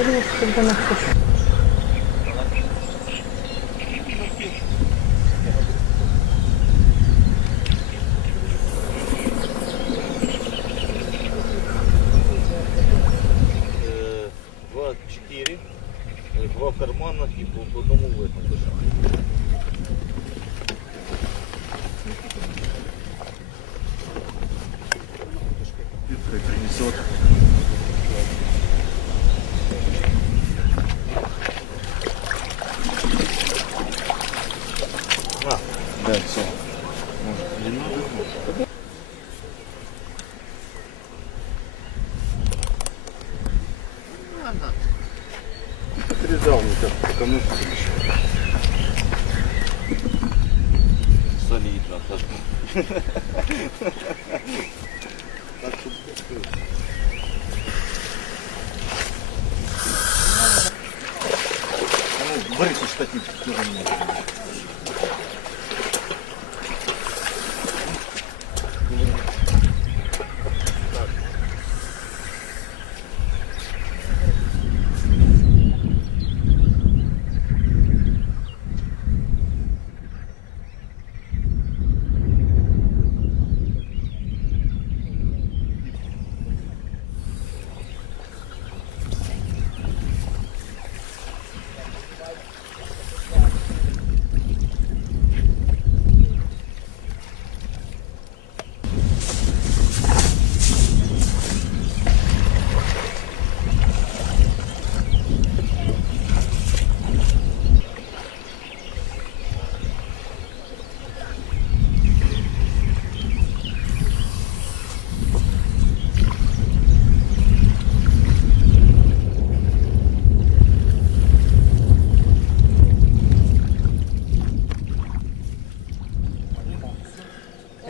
Два чотири, два в і по одному виходу. принесет. все. Может, не надо? Ладно. Подрезал мне как потому что солидно так. Так что Ну, брысь, кстати, тоже не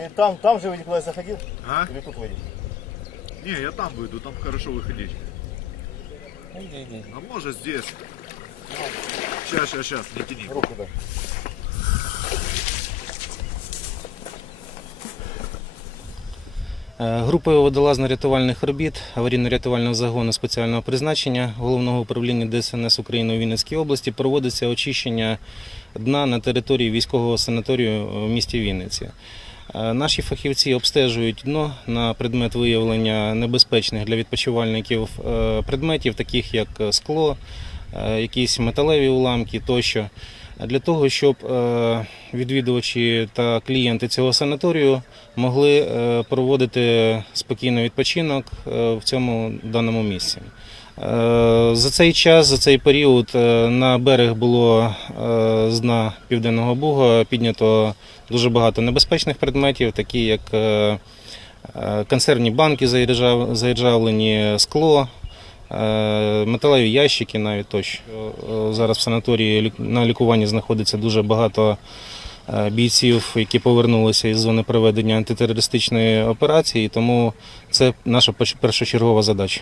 Ты там, там же вроде куда заходил? А? Или тут выйдешь? Не, я там выйду, там хорошо выходить. Иди, иди. А может здесь? Сейчас, сейчас, сейчас, не тяни. Руку дай. Е, Групою водолазно-рятувальних робіт аварійно-рятувального загону спеціального призначення головного управління ДСНС України у Вінницькій області проводиться очищення дна на території військового санаторію в місті Вінниці. Е, Наші фахівці обстежують дно на предмет виявлення небезпечних для відпочивальників е, предметів, таких як скло, е, якісь металеві уламки тощо для того, щоб відвідувачі та клієнти цього санаторію могли проводити спокійний відпочинок в цьому даному місці. Е, За цей час, за цей період е, на берег було е, з дна Південного Буга піднято дуже багато небезпечних предметів, такі як консервні банки заіржав- заіржавлені, скло, металеві ящики навіть тощо. Зараз в санаторії на лікуванні знаходиться дуже багато бійців, які повернулися із зони проведення антитерористичної операції, тому це наша першочергова задача.